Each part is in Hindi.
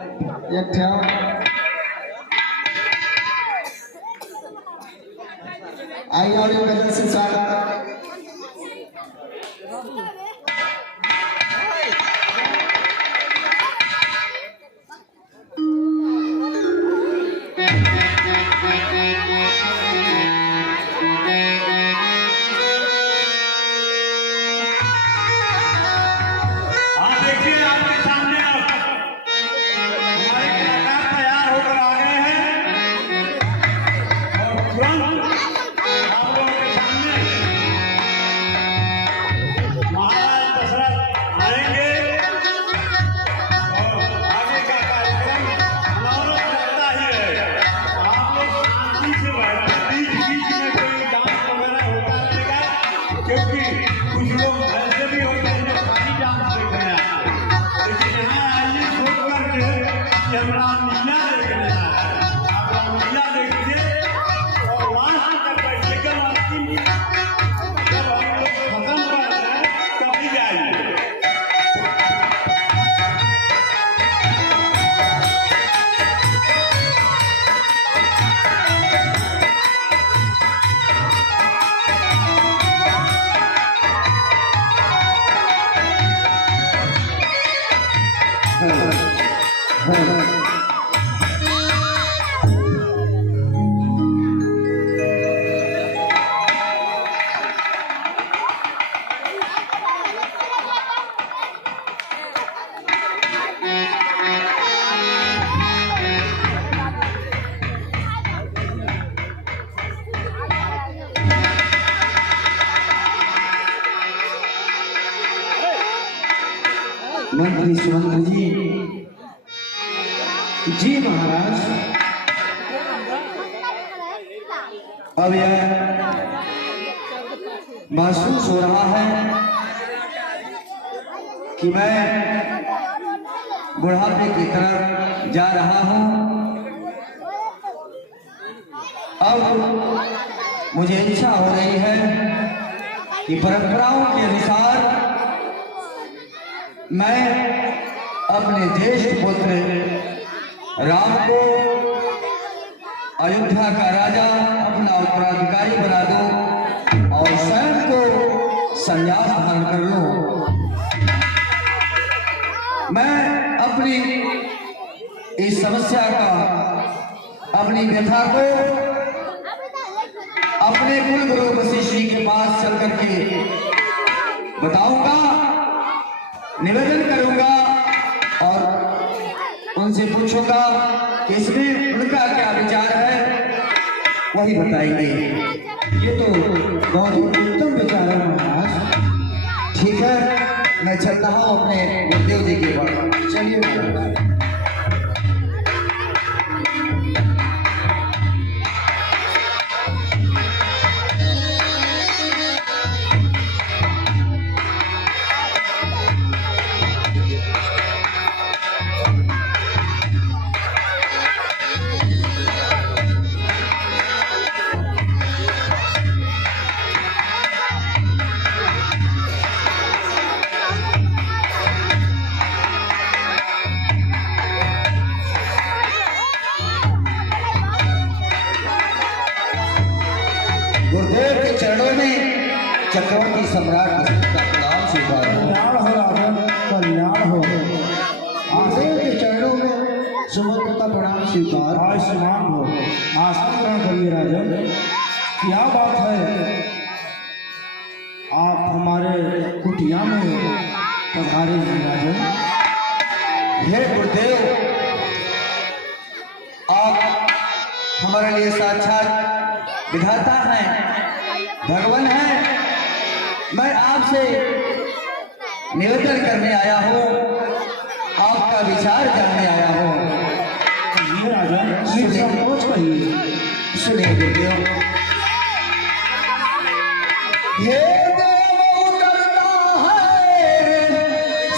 एक ठो आई ऑडियो बदल से स्वागत। मंत्री सुमंत्र जी महाराज, अब यह महसूस हो रहा है कि मैं बुढ़ापे की तरफ जा रहा हूं। अब मुझे इच्छा हो रही है कि परंपराओं के अनुसार मैं अपने ज्येष्ठ पुत्र राम को अयोध्या का राजा, अपना उत्तराधिकारी बना दूं और स्वयं को संन्यास धारण कर लूं। मैं अपनी इस समस्या का, अपनी व्यथा को अपने कुल गुरु वशिष्ठ जी के पास चल करके बताऊंगा, निवेदन करूंगा और उनसे पूछूंगा कि इसमें उनका क्या विचार है, वही बताएंगे। ये तो बहुत उत्तम विचार है महाराज। ठीक है, मैं चल रहा हूं अपने गुरुदेव जी के पास। चलिए महाराज। गुरुदेव के चरणों में चक्रवर्ती सम्राट का प्रणाम स्वीकार हो। कल्याण हो राजन, कल्याण हो। गुरुदेव के चरणों में सुमंत्र का प्रणाम स्वीकार। आयुष्मान हो। आसन ग्रहण करिए राजन। क्या बात है, आप हमारे कुटिया में पधारे हैं राजन। हे गुरुदेव, आप हमारे लिए साक्षात विधाता हैं, भगवान हैं। मैं आपसे निवेदन करने आया हूँ, आपका विचार जानने आया हूँ। ये राजन निसंकोच कहिए। सुनिए गुरुदेव। ये देव उतरता है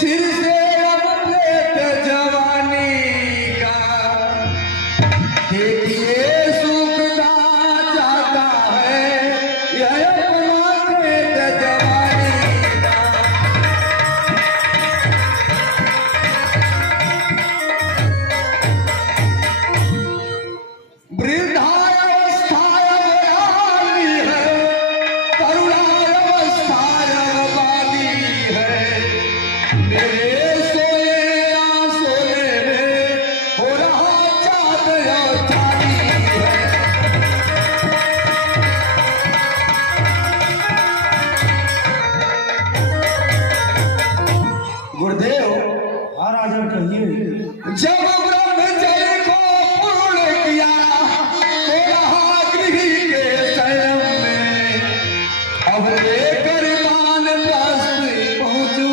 सिर से अब प्रेत जवानी का, देखिए जब ब्रह्मचर्य को पूर्ण किया तो रहा गृह के शरण में। अब लेकर मान प्रस्थ पहुंचू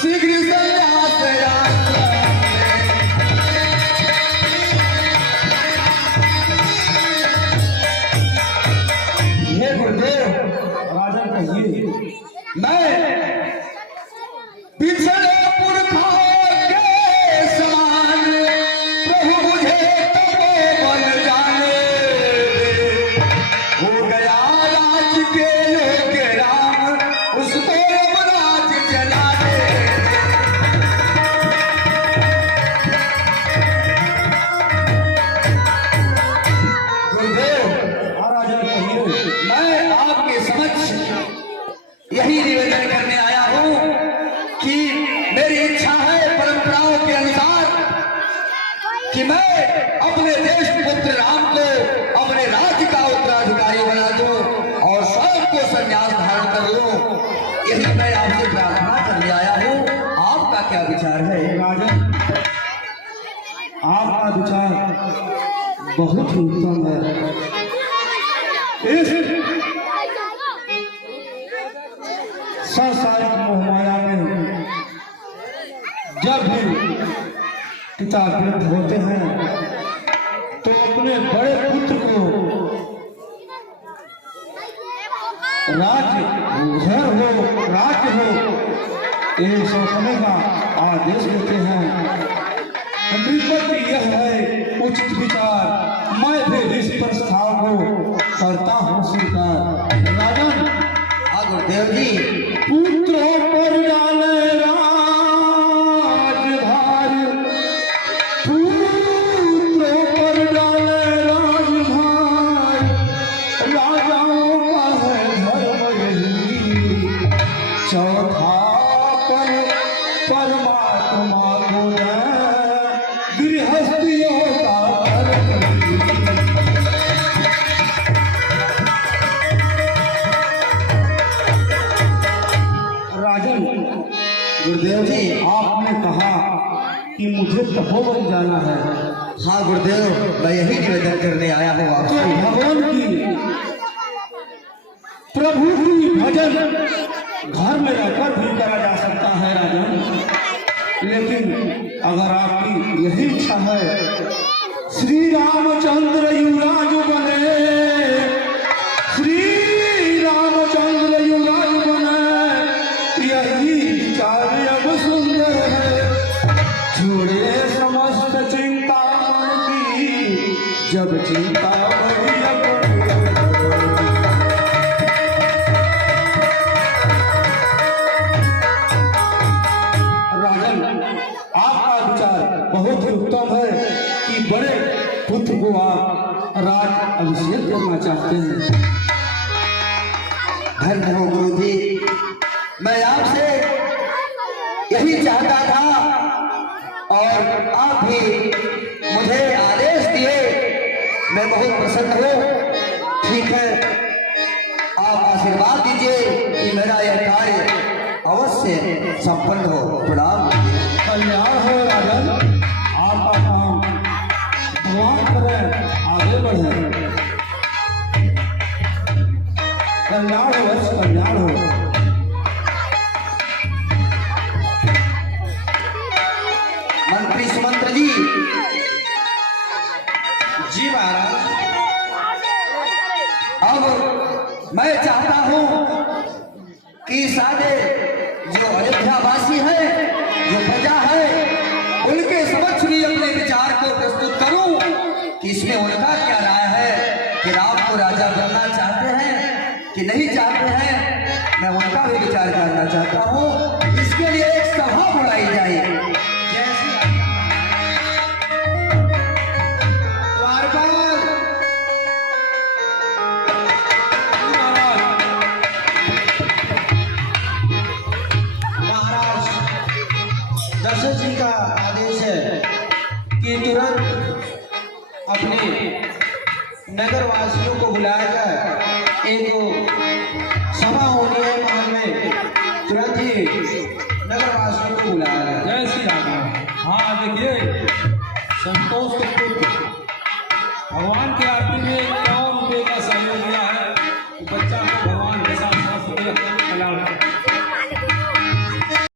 शीघ्र संन्यास आश्रम में। हे गुरुदेव, राजन कहिए। मैं पिछले पुरखों के समान प्रभु मुझे तपोवन जाने दे। हो गया राज के योग्य राम, उसको यमराज जला दे। गुरुदेव, राजन कहिए। मैं आपके समक्ष यही निवेदन करने आया हूँ कि मेरी इच्छा है परंपराओं के अनुसार कि मैं अपने देश पुत्र राम को अपने राज्य का उत्तराधिकारी बना दूं और स्वयं को संन्यास धारण कर लूं। यही मैं आपसे प्रार्थना करने आया हूँ। आपका क्या विचार है? राजन, आपका विचार बहुत ही उत्तम है। इस सांसारिक मोहमाया में जब भी पिता वृद्ध होते हैं तो अपने बड़े पुत्र को राज्य हो ये सौंपने का आदेश देते हैं। नृपति यह है उचित विचार, मैं भी इस प्रस्ताव को करता हूँ स्वीकार। राजन, हाँ गुरुदेव जी। पुत्रों पर डाले राजभार, पुत्रों पर डाले राजभार, राजाओं का है धर्म यही। चौथा पर परमात्मा को है गृहस्थियों का राजन। गुरुदेव जी। आपने कहा कि मुझे तपोवन जाना है। हाँ गुरुदेव, मैं यही निवेदन करने आया हूँ तो आपसे। भगवान की प्रभु की भजन घर में रहकर भी करा जा सकता है राजन, लेकिन अगर आपकी यही इच्छा है श्री रामचंद्र युवराज बने, श्री रामचंद्र युवराज बने, यही विचार अब सुंदर है। छोड़े समस्त चिंता मन की, जब चिंता बड़ी अपनी। राजन, आपका विचार बहुत ही उत्तम है कि बड़े पुत्र को आप राज अभिषेक करना चाहते हैं। धन्य हो गुरु जी, मैं आपसे यही चाहता था और आप भी मुझे आदेश दिए, मैं बहुत प्रसन्न हूँ। ठीक है, आप आशीर्वाद दीजिए कि मेरा यह कार्य अवश्य संपन्न हो। प्रणाम। कल्याण हो राजन, आपका काम भगवान करें आगे बढ़े। कल्याण हो, वैसे कल्याण हो। मंत्री सुमंत्र जी। जी महाराज। अब मैं चाहता हूँ कि सारे जो अयोध्यावासी है, जो प्रजा है, उनके समक्ष भी अपने विचार को प्रस्तुत करूं कि इसमें उनका क्या राय है कि राम को राजा बनना चाहते हैं कि नहीं चाहते हैं। मैं उनका भी विचार जानना चाहता हूं। इसके लिए एक सभा बुलाई जाए। दशरथ जी का आदेश है कि तुरंत अपने नगर वासियों को बुलाया जाए। एक सभा होनी है महल में, तुरंत ही नगर वासियों को बुलाया जाए। जय श्री राम। हाँ देखिए, संतोष के पुत्र भगवान की आरती में 51 रुपये का सहयोग दिया है। तो बच्चा को भगवान के साथ कल्याण